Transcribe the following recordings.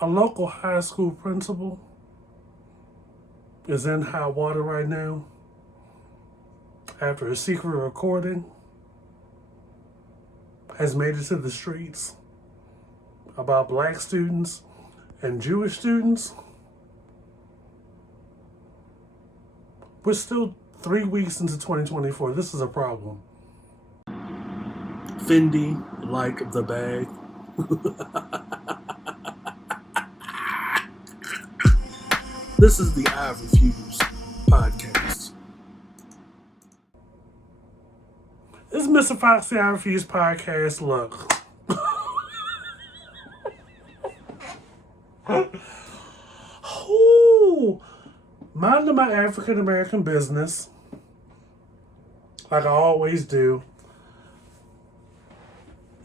A local high school principal is in hot water right now after a secret recording has made it to the streets about black students and Jewish students. We're still 3 weeks into 2024. This is a problem. Fendi, like the bag. This is the I Refuse podcast. This is Mr. Foxy I Refuse podcast. Look. Ooh, minding my African American business, like I always do.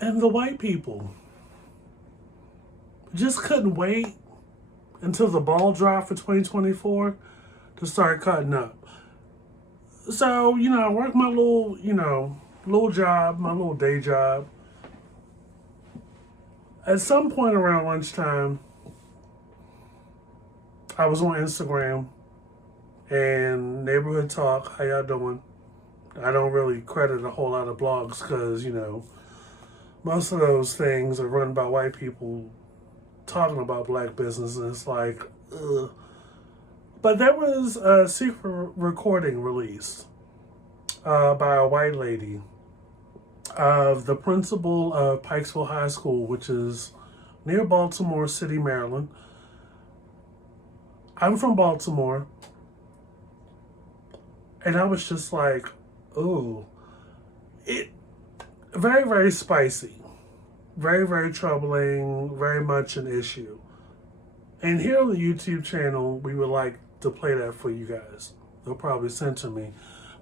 And the white people just couldn't wait until the ball dropped for 2024 to start cutting up. So, I work my little job, my little day job. At some point around lunchtime, I was on Instagram and Neighborhood Talk, how y'all doing? I don't really credit a whole lot of blogs because, most of those things are run by white people talking about black business, and it's like, ugh. But there was a secret recording released by a white lady of the principal of Pikesville High School, which is near Baltimore City, Maryland. I'm from Baltimore, and I was just like, ooh, it very, very spicy. Very, very troubling, very much an issue. And here on the YouTube channel, we would like to play that for you guys. They'll probably censor me,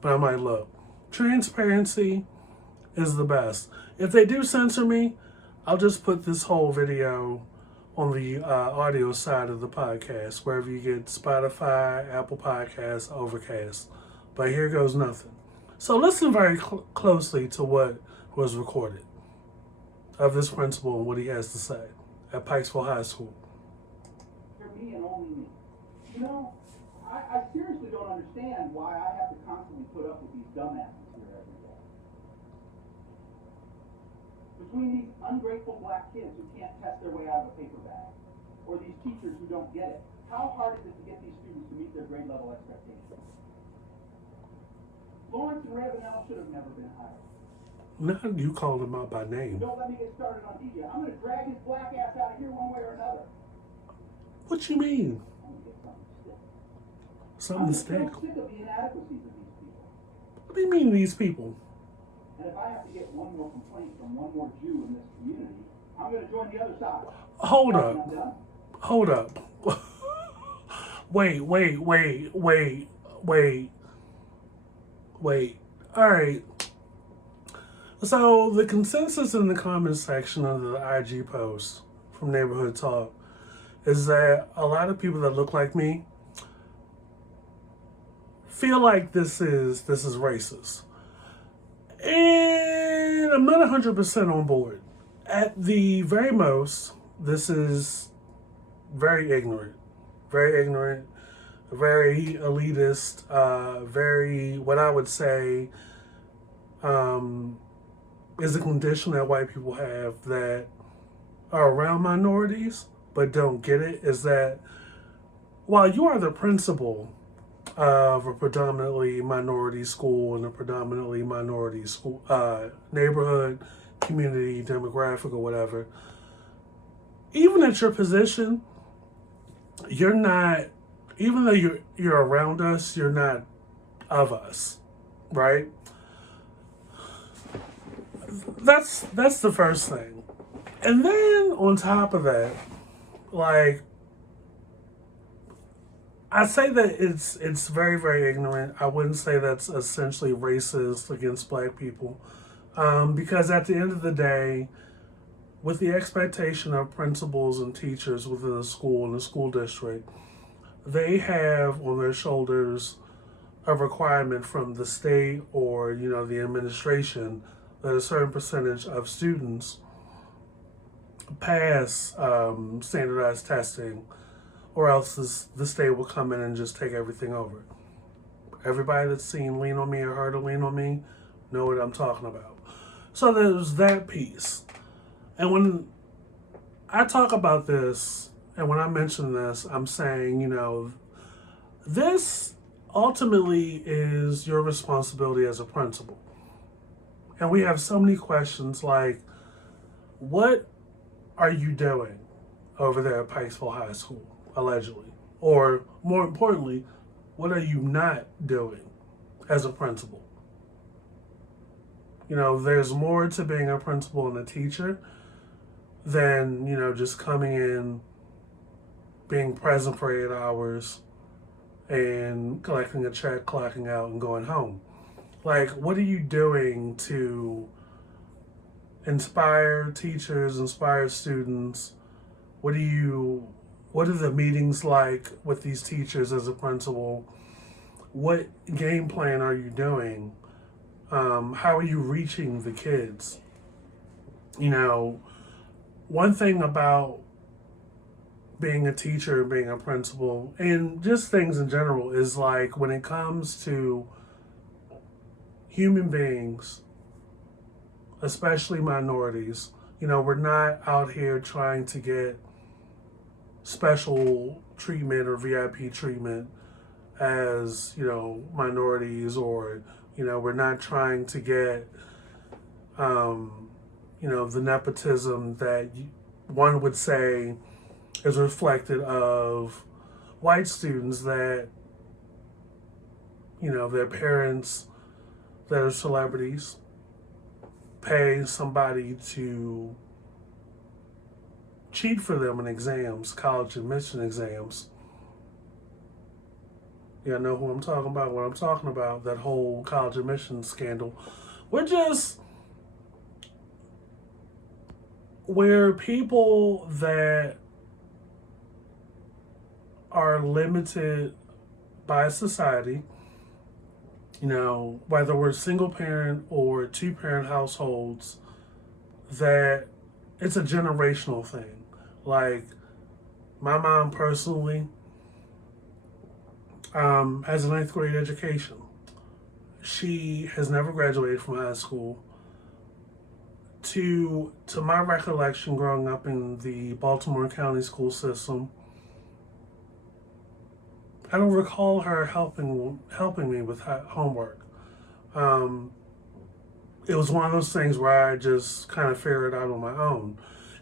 but I'm like, look, transparency is the best. If they do censor me, I'll just put this whole video on the audio side of the podcast, wherever you get Spotify, Apple Podcasts, Overcast. But here goes nothing. So listen very closely to what was recorded of this principal and what he has to say at Pikesville High School. For me and only me. I seriously don't understand why I have to constantly put up with these dumbasses here every day. Between these ungrateful black kids who can't test their way out of a paper bag, or these teachers who don't get it, how hard is it to get these students to meet their grade level expectations? Lawrence and Ravenel should have never been hired. Now you call him out by name. Don't let me get started on DJ. I'm going to drag his black ass out of here one way or another. What you mean? I'm going to get something stick. Something stick? I'm so sick of the inadequacies of these people. What do you mean these people? And if I have to get one more complaint from one more Jew in this community, I'm going to join the other side. Hold up. Hold up. Wait. All right. So the consensus in the comment section of the IG post from Neighborhood Talk is that a lot of people that look like me feel like this is racist. And I'm not 100% on board. At the very most, this is very ignorant, very elitist, very, what I would say, is a condition that white people have that are around minorities but don't get it, is that while you are the principal of a predominantly minority school and a predominantly minority school neighborhood, community, demographic, or whatever, even at your position, you're not, even though you're around us, you're not of us, right? That's the first thing. And then on top of that, like, I say that it's very, very ignorant. I wouldn't say that's essentially racist against black people. Because at the end of the day, with the expectation of principals and teachers within the school and the school district, they have on their shoulders a requirement from the state or, the administration that a certain percentage of students pass standardized testing, or else the state will come in and just take everything over. Everybody that's seen Lean on Me or heard of Lean on Me know what I'm talking about. So there's that piece. And when I talk about this, and when I mention this, I'm saying, this ultimately is your responsibility as a principal. And we have so many questions like, what are you doing over there at Pikesville High School, allegedly? Or more importantly, what are you not doing as a principal? There's more to being a principal and a teacher than, just coming in, being present for 8 hours, and collecting a check, clocking out, and going home. Like, what are you doing to inspire teachers, inspire students? What are the meetings like with these teachers as a principal? What game plan are you doing? How are you reaching the kids? One thing about being a teacher, being a principal, and just things in general is like when it comes to human beings, especially minorities, we're not out here trying to get special treatment or VIP treatment as, minorities, or, we're not trying to get, the nepotism that one would say is reflected of white students that, their parents that are celebrities pay somebody to cheat for them in exams, college admission exams. I know who I'm talking about, what I'm talking about, that whole college admission scandal. We're people that are limited by society, whether we're single parent or 2-parent households, that it's a generational thing. Like, my mom personally has a 9th grade education. She has never graduated from high school. To my recollection, growing up in the Baltimore County school system, I don't recall her helping me with homework. It was one of those things where I just kind of figured it out on my own.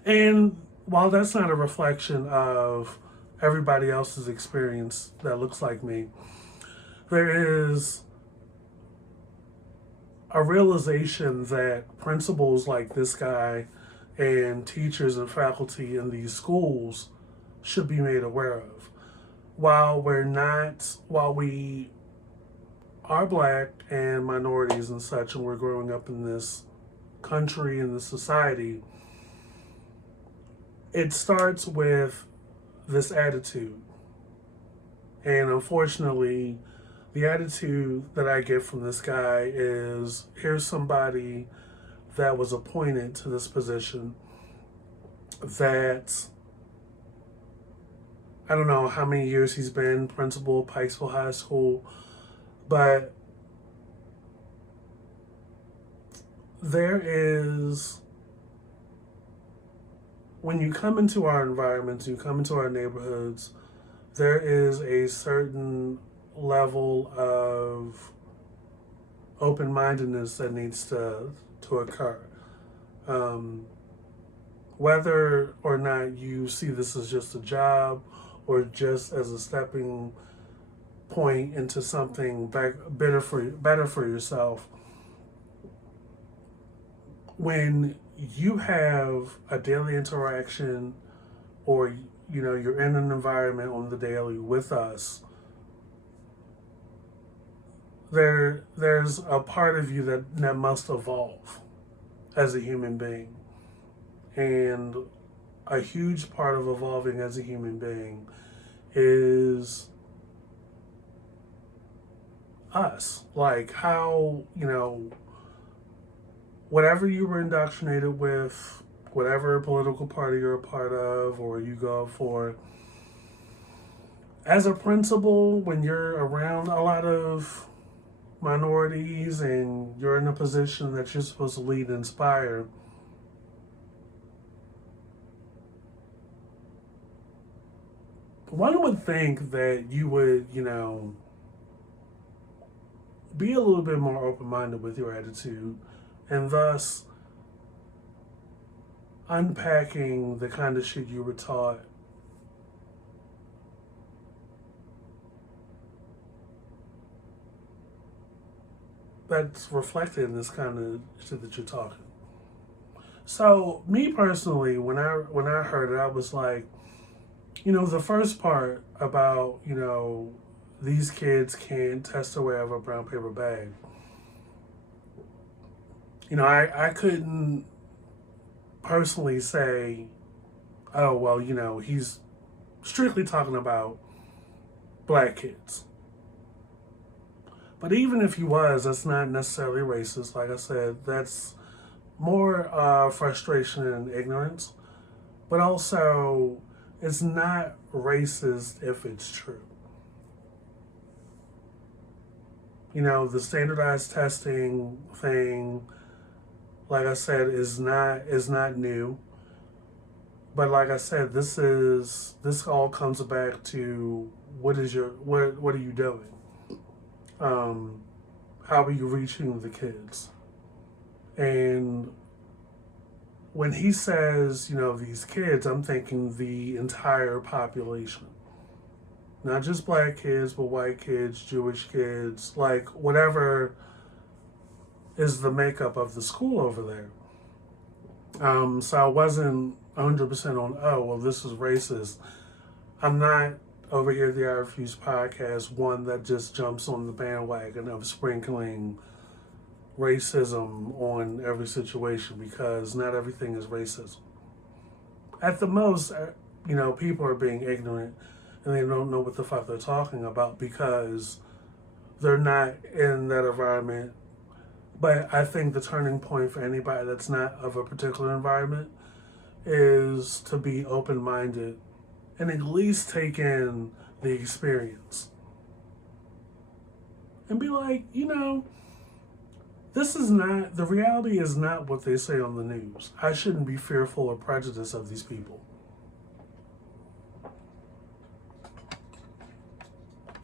And while that's not a reflection of everybody else's experience that looks like me, there is a realization that principals like this guy and teachers and faculty in these schools should be made aware of. While we are Black and minorities and such, and we're growing up in this country and this society, it starts with this attitude. And unfortunately, the attitude that I get from this guy is, here's somebody that was appointed to this position that, I don't know how many years he's been principal of Pikesville High School, but there is, when you come into our environments, you come into our neighborhoods, there is a certain level of open-mindedness that needs to occur. Whether or not you see this as just a job or just as a stepping point into something better for yourself, when you have a daily interaction, or you're in an environment on the daily with us, there's a part of you that must evolve as a human being. And a huge part of evolving as a human being is us. Like, how, whatever you were indoctrinated with whatever political party you're a part of or you go for. As a principal, when you're around a lot of minorities and you're in a position that you're supposed to lead and inspire, one would think that you would, be a little bit more open-minded with your attitude and thus unpacking the kind of shit you were taught that's reflected in this kind of shit that you're talking. So me personally, when I heard it, I was like, the first part about, these kids can't test their way out of a brown paper bag. I couldn't personally say, oh, well, he's strictly talking about black kids. But even if he was, that's not necessarily racist. Like I said, that's more frustration and ignorance. But also, it's not racist if it's true. The standardized testing thing, like I said, is not new. But like I said, this all comes back to what are you doing? How are you reaching the kids? And when he says, these kids, I'm thinking the entire population. Not just black kids, but white kids, Jewish kids, like whatever is the makeup of the school over there. So I wasn't 100% on, oh, well, this is racist. I'm not over here at the I Refuse podcast, one that just jumps on the bandwagon of sprinkling racism on every situation, because not everything is racism. At the most, people are being ignorant and they don't know what the fuck they're talking about because they're not in that environment. But I think the turning point for anybody that's not of a particular environment is to be open-minded and at least take in the experience. And be like, the reality is not what they say on the news. I shouldn't be fearful or prejudiced of these people.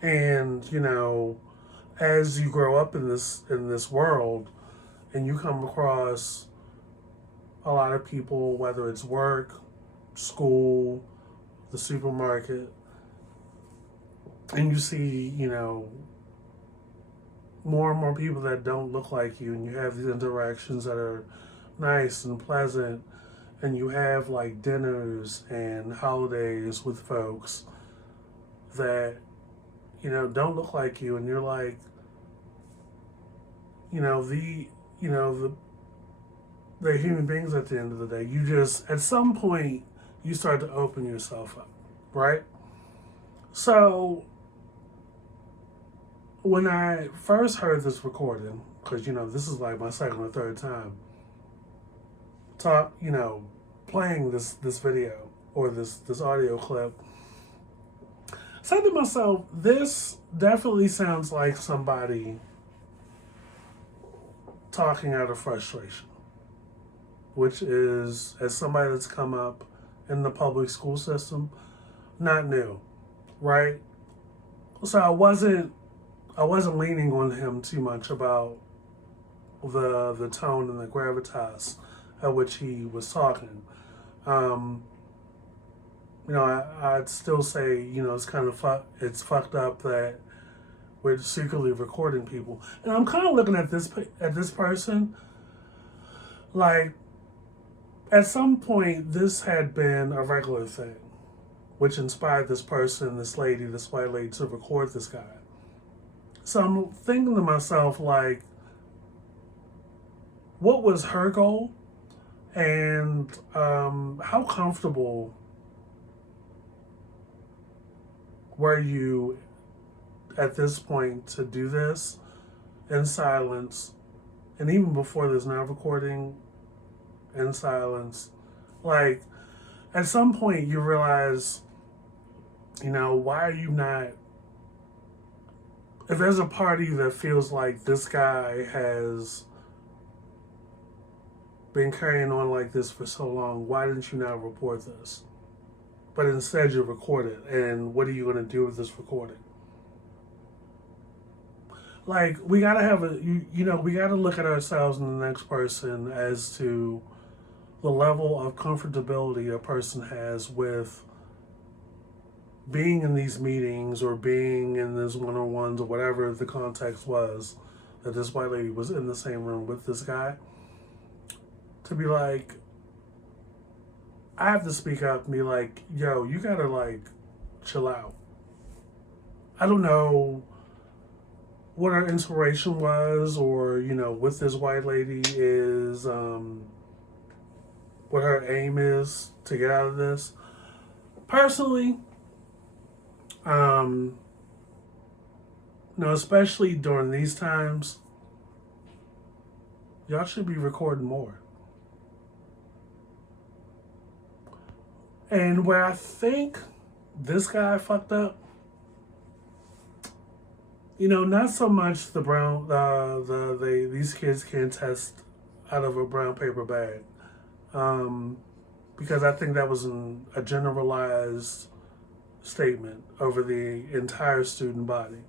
And, as you grow up in this world and you come across a lot of people, whether it's work, school, the supermarket, and you see, more and more people that don't look like you, and you have these interactions that are nice and pleasant, and you have like dinners and holidays with folks that, don't look like you, and you're like, they're human beings at the end of the day. You just, at some point, you start to open yourself up, right? So, when I first heard this recording, because, this is like my second or third time, playing this video or this audio clip, I said to myself, this definitely sounds like somebody talking out of frustration, which is, as somebody that's come up in the public school system, not new, right? So I wasn't leaning on him too much about the tone and the gravitas at which he was talking. I'd still say, it's kind of it's fucked up that we're secretly recording people. And I'm kind of looking at this person like, at some point, this had been a regular thing, which inspired this person, this white lady, to record this guy. So I'm thinking to myself, like, what was her goal? And how comfortable were you at this point to do this in silence, and even before there's now recording in silence, Like, at some point you realize, why are you not, if there's a party that feels like this guy has been carrying on like this for so long, why didn't you now report this? But instead you record it, and what are you going to do with this recording? Like, we gotta have we gotta look at ourselves and the next person as to the level of comfortability a person has with being in these meetings or being in these one-on-ones or whatever the context was that this white lady was in the same room with this guy. To be like, I have to speak up and be like, yo, you gotta like chill out. I don't know what her inspiration was, or what this white lady is, what her aim is to get out of this. Personally, especially during these times, y'all should be recording more. And where I think this guy fucked up, not so much the brown, these kids can't test out of a brown paper bag, because I think that was a generalized statement over the entire student body,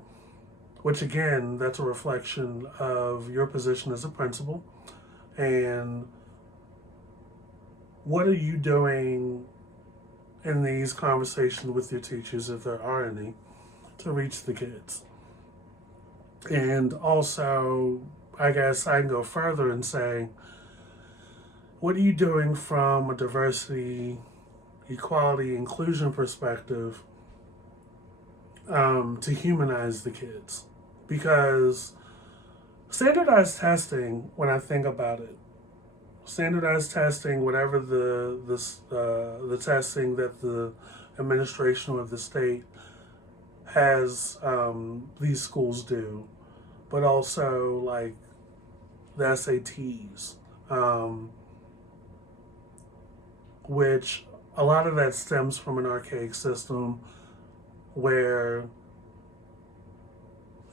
which again, that's a reflection of your position as a principal, and what are you doing in these conversations with your teachers, if there are any, to reach the kids. And also, I guess I can go further and say, what are you doing from a diversity, equality, inclusion perspective to humanize the kids? Because standardized testing, when I think about it, standardized testing, whatever the testing that the administration of the state has these schools do, but also like the SATs, which a lot of that stems from an archaic system where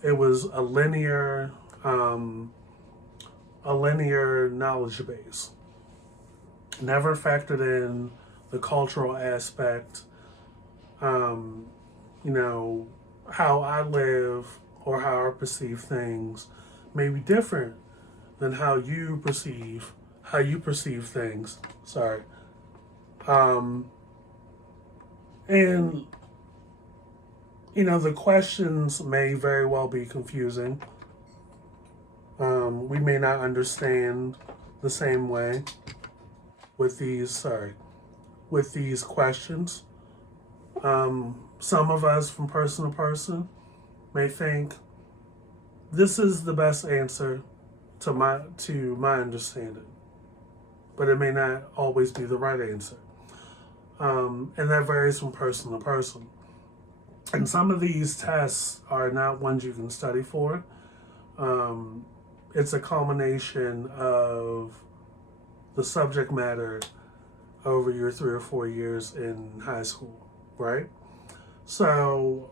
it was a linear knowledge base, never factored in the cultural aspect. How I live or how I perceive things may be different than how you perceive things. Sorry. And the questions may very well be confusing. We may not understand the same way with these questions. Some of us, from person to person, may think this is the best answer to my understanding, but it may not always be the right answer, and that varies from person to person. And some of these tests are not ones you can study for. It's a culmination of the subject matter over your 3 or 4 years in high school, right? So,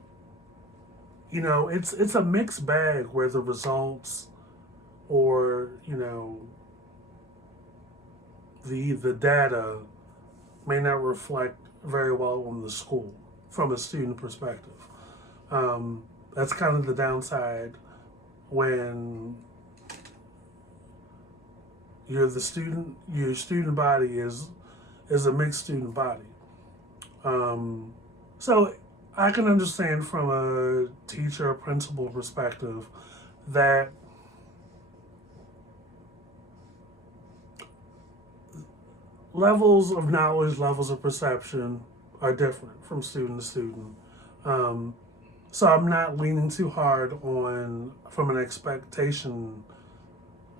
it's a mixed bag where the results or, the data may not reflect very well on the school from a student perspective. That's kind of the downside when your student body is a mixed student body. So I can understand from a teacher or principal perspective that levels of knowledge, levels of perception are different from student to student. So I'm not leaning too hard from an expectation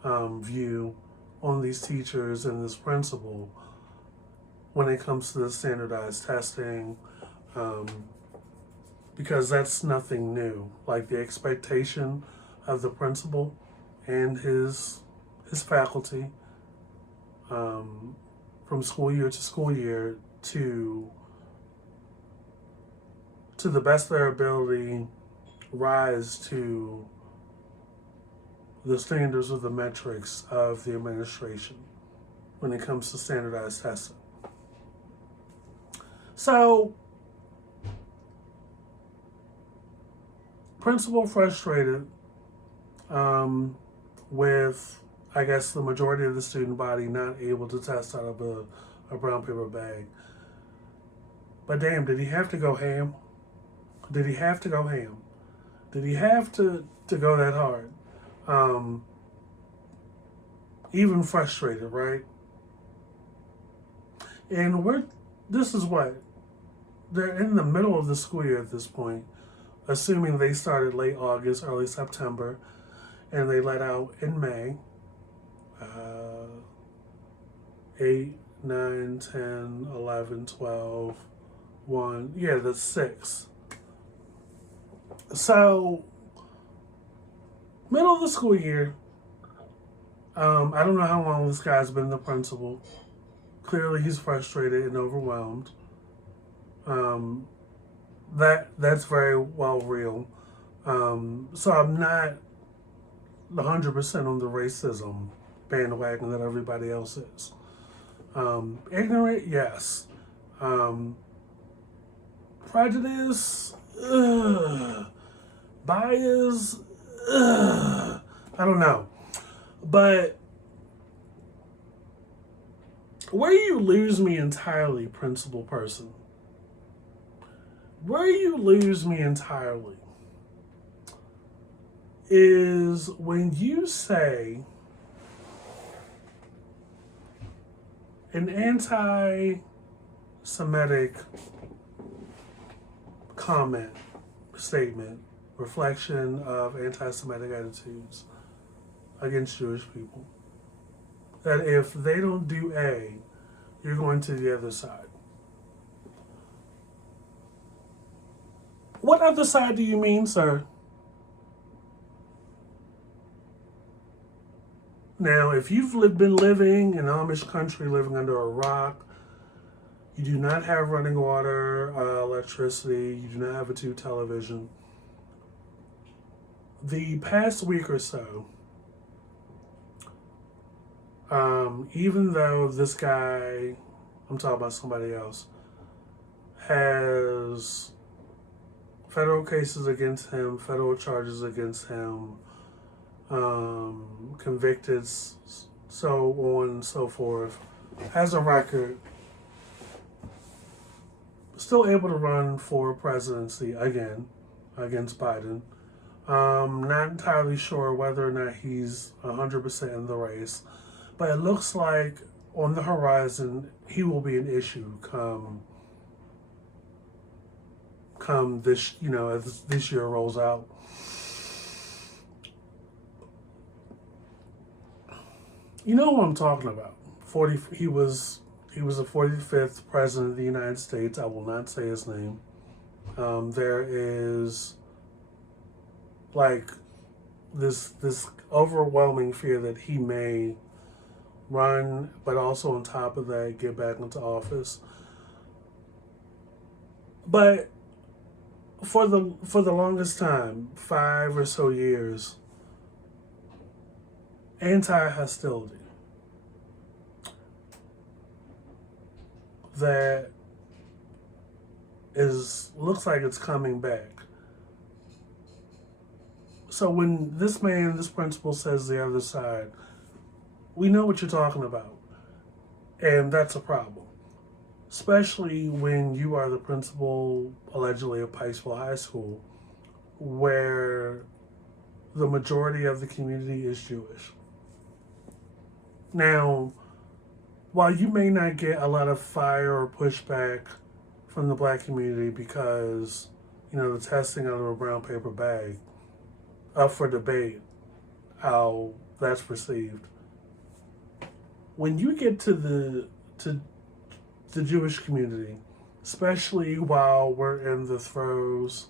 view on these teachers and this principal when it comes to the standardized testing, because that's nothing new. Like, the expectation of the principal and his faculty from school year to school year to the best of their ability, rise to the standards or the metrics of the administration when it comes to standardized testing. So, principal frustrated with, I guess, the majority of the student body not able to test out of a brown paper bag. But damn, did he have to go ham? Did he have to go ham? Did he have to go that hard? Even frustrated, right? And this is what? They're in the middle of the school year at this point, assuming they started late August, early September, and they let out in May. 8, 9, 10, 11, 12, 1. Yeah, that's 6. So, middle of the school year. I don't know how long this guy's been the principal. Clearly, he's frustrated and overwhelmed. That's very well real. So I'm not 100% on the racism bandwagon that everybody else is. Ignorant, yes. Prejudice, bias, I don't know. But where you lose me entirely, principal person, where you lose me entirely is when you say an anti-Semitic comment, statement, reflection of anti-Semitic attitudes against Jewish people, that if they don't do A, you're going to the other side. What other side do you mean, sir? Now, if you've been living in Amish country, living under a rock, you do not have running water, electricity, you do not have a tube television, the past week or so, even though this guy, I'm talking about somebody else, has federal cases against him, federal charges against him, convicted, so on and so forth, has a record, still able to run for presidency again against Biden. Not entirely sure whether or not he's 100% in the race, but it looks like on the horizon he will be an issue come this, as this year rolls out. You know what I'm talking about. He was the 45th president of the United States. I will not say his name. There is like this overwhelming fear that he may run, but also on top of that, get back into office. But for the longest time, 5 or so years, anti-hostility that looks like it's coming back. So when this principal says the other side, we know what you're talking about. And that's a problem. Especially when you are the principal, allegedly, of Pikesville High School, where the majority of the community is Jewish. Now, while you may not get a lot of fire or pushback from the black community because, the testing out of a brown paper bag, up for debate how that's perceived. When you get to the Jewish community, especially while we're in the throes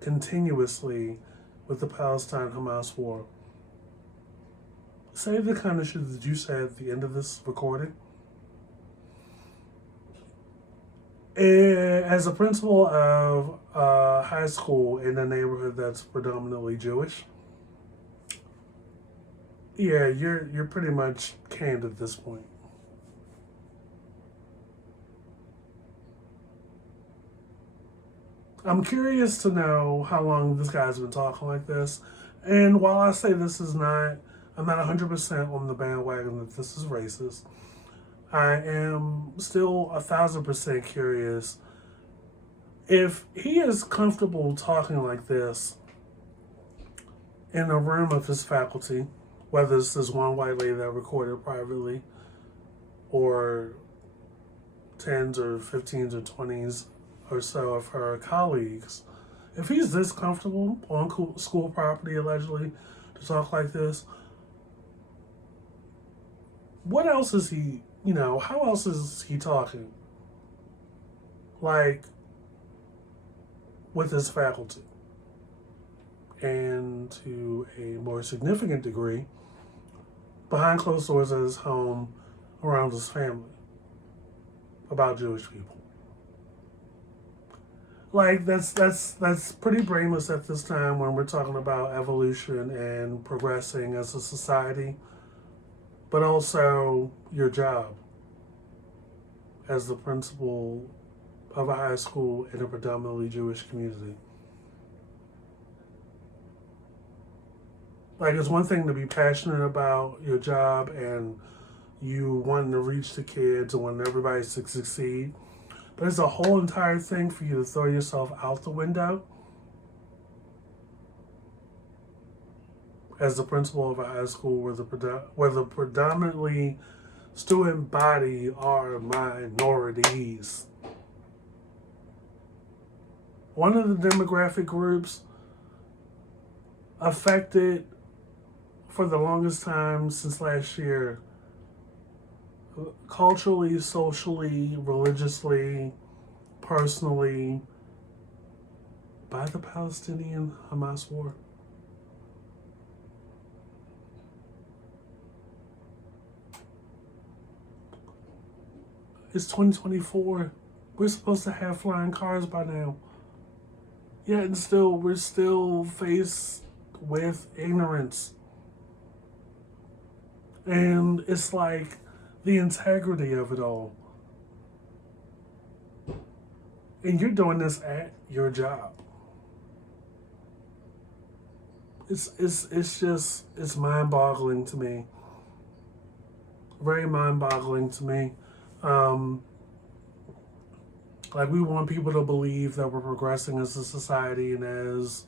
continuously with the Palestine-Hamas war, say the kind of shit that you said at the end of this recording, As a principal of a high school in a neighborhood that's predominantly Jewish, yeah, you're pretty much canned at this point. I'm curious to know how long this guy's been talking like this. And while I say this is not, I'm not 100% on the bandwagon that this is racist, I am still 1,000% curious if he is comfortable talking like this in a room of his faculty, whether it's this one white lady that recorded privately or tens or 15s or 20s or so of her colleagues. If he's this comfortable on school property, allegedly, to talk like this, what else is he, how else is he talking? Like, with his faculty. And to a more significant degree, behind closed doors at his home, around his family, about Jewish people. Like, that's pretty brainless at this time when we're talking about evolution and progressing as a society, but also your job as the principal of a high school in a predominantly Jewish community. Like, it's one thing to be passionate about your job and you wanting to reach the kids and wanting everybody to succeed. But it's a whole entire thing for you to throw yourself out the window as the principal of a high school where the predominantly student body are minorities. One of the demographic groups affected for the longest time since last year, culturally, socially, religiously, personally, by the Palestinian-Hamas war. It's 2024. We're supposed to have flying cars by now. Yet and still, we're still faced with ignorance. And it's like the integrity of it all. And you're doing this at your job. It's mind-boggling to me. Very mind-boggling to me. Like, we want people to believe that we're progressing as a society and as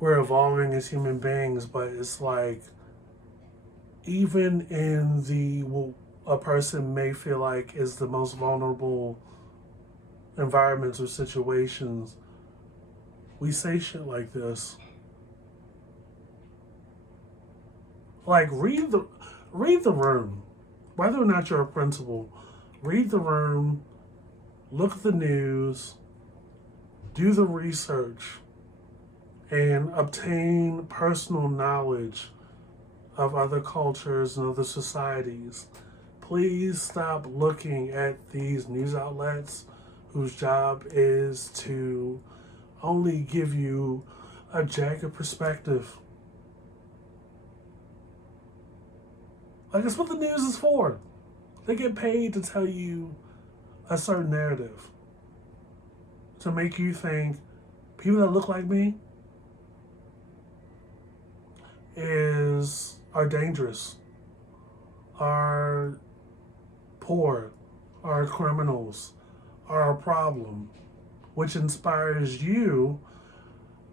we're evolving as human beings, but it's like, even in what a person may feel like is the most vulnerable environments or situations, we say shit like this. Like, read the room. Whether or not you're a principal, read the room, look at the news, do the research, and obtain personal knowledge of other cultures and other societies. Please stop looking at these news outlets whose job is to only give you a jagged perspective. Like, it's what the news is for. They get paid to tell you a certain narrative, to make you think people that look like me are dangerous, are poor, are criminals, are a problem, which inspires you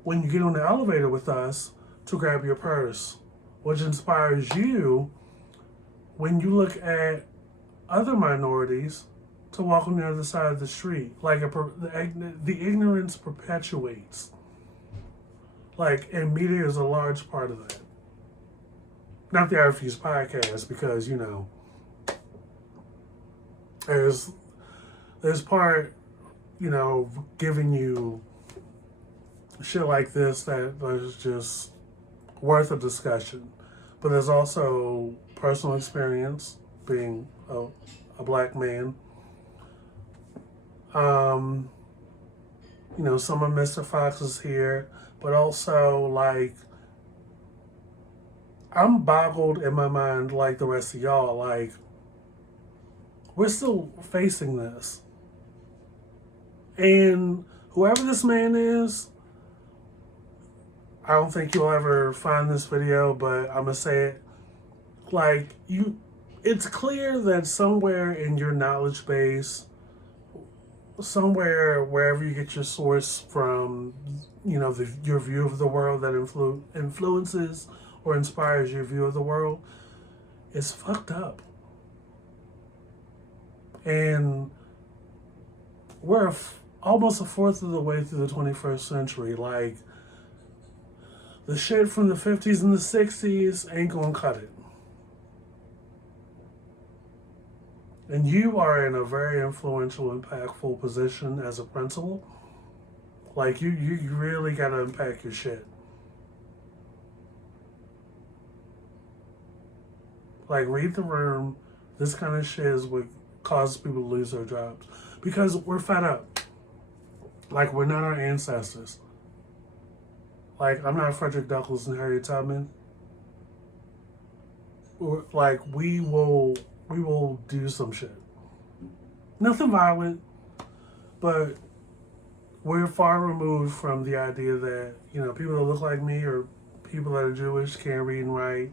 when you get on the elevator with us to grab your purse, which inspires you when you look at other minorities to walk on the other side of the street. Like, the ignorance perpetuates. Like, and media is a large part of that. Not the I Refuse podcast, because, there's part, giving you shit like this that is just worth a discussion. But there's also personal experience, being a black man, Um, some of Mr. Fox is here, but also, like, I'm boggled in my mind like the rest of y'all. Like, we're still facing this. And whoever this man is, I don't think you'll ever find this video, but I'm going to say it. Like, it's clear that somewhere in your knowledge base, somewhere wherever you get your source from, your view of the world that influences or inspires your view of the world, is fucked up. And we're almost a fourth of the way through the 21st century. Like, the shit from the 50s and the 60s ain't gonna cut it. And you are in a very influential, impactful position as a principal. Like, you really gotta unpack your shit. Like, read the room. This kind of shit is what causes people to lose their jobs. Because we're fed up. Like, we're not our ancestors. Like, I'm not Frederick Douglass and Harriet Tubman. Like, we will do some shit. Nothing violent, but we're far removed from the idea that, people that look like me or people that are Jewish can't read and write.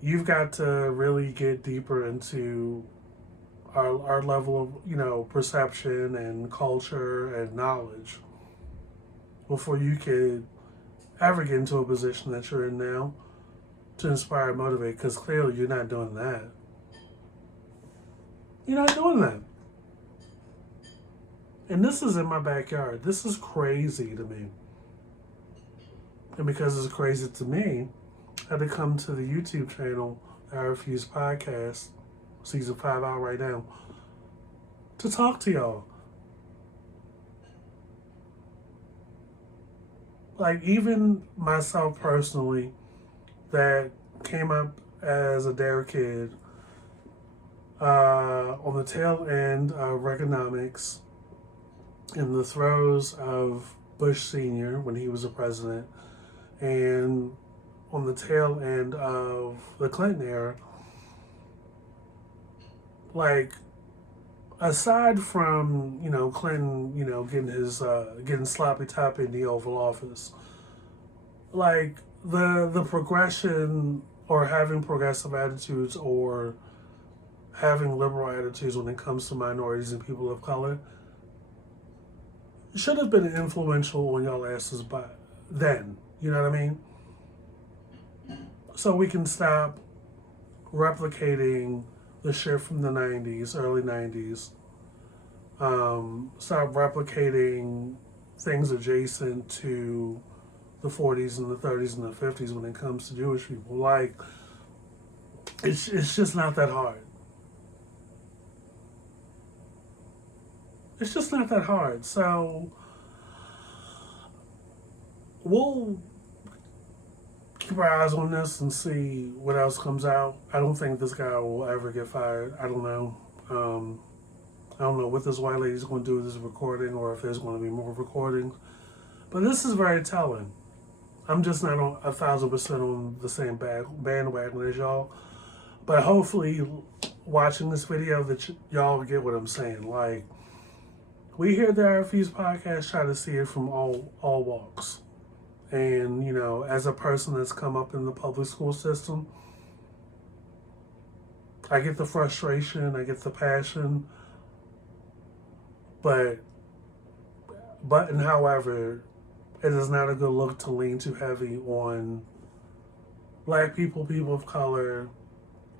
You've got to really get deeper into our level of, perception and culture and knowledge before you could ever get into a position that you're in now to inspire and motivate, because clearly you're not doing that. You're not doing that. And this is in my backyard. This is crazy to me. And because it's crazy to me, I had to come to the YouTube channel, I Refuse Podcast, season 5 out right now, to talk to y'all. Like, even myself personally, that came up as a dare kid, on the tail end of economics, in the throes of Bush Sr. when he was a president, and on the tail end of the Clinton era. Like, aside from, Clinton, getting sloppy top in the Oval Office, like, the progression or having progressive attitudes or having liberal attitudes when it comes to minorities and people of color should have been influential on y'all asses by then. You know what I mean? So we can stop replicating the shit from the 90s, early 90s. Stop replicating things adjacent to the 40s and the 30s and the 50s when it comes to Jewish people. Like, it's just not that hard. It's just not that hard. So we'll keep our eyes on this and see what else comes out. I don't think this guy will ever get fired. I don't know. I don't know what this white lady's going to do with this recording or if there's going to be more recordings. But this is very telling. I'm just not 1,000% on the same bandwagon as y'all. But hopefully, watching this video, that y'all get what I'm saying. Like, we here at the I Refuse Podcast try to see it from all walks. And, as a person that's come up in the public school system, I get the frustration, I get the passion, but however, it is not a good look to lean too heavy on Black people, people of color,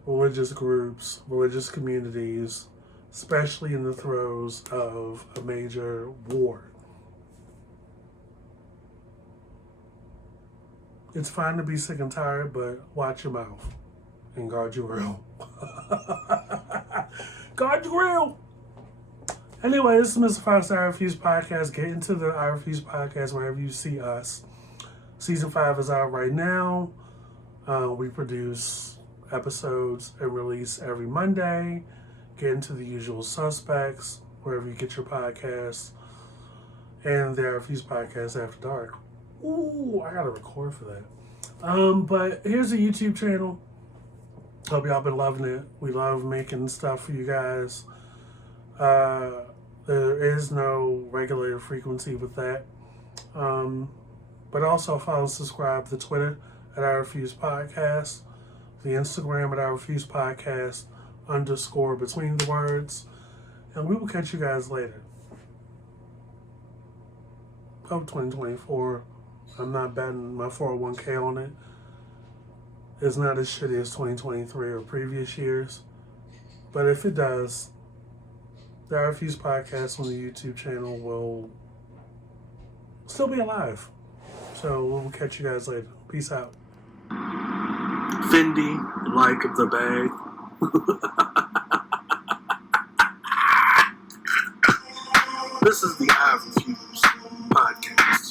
religious groups, religious communities, especially in the throes of a major war. It's fine to be sick and tired, but watch your mouth and guard your grill. Guard your grill! Anyway, this is Mr. Fox, I Refuse Podcast. Get into the I Refuse Podcast wherever you see us. Season 5 is out right now. We produce episodes and release every Monday. Get into the usual suspects. wherever you get your podcasts, and the I Refuse Podcast After Dark. Ooh, I gotta record for that. But here's the YouTube channel. Hope y'all been loving it. We love making stuff for you guys. There is no regular frequency with that. But also follow and subscribe to Twitter at I Refuse Podcast, the Instagram at I Refuse Podcast _ between the words. And we will catch you guys later. Hope 2024. I'm not betting my 401k on it. It's not as shitty as 2023 or previous years. But if it does, the I Refuse Podcast on the YouTube channel will still be alive. So we'll catch you guys later. Peace out. Fendi, like the bag. This is the I Refuse Podcast.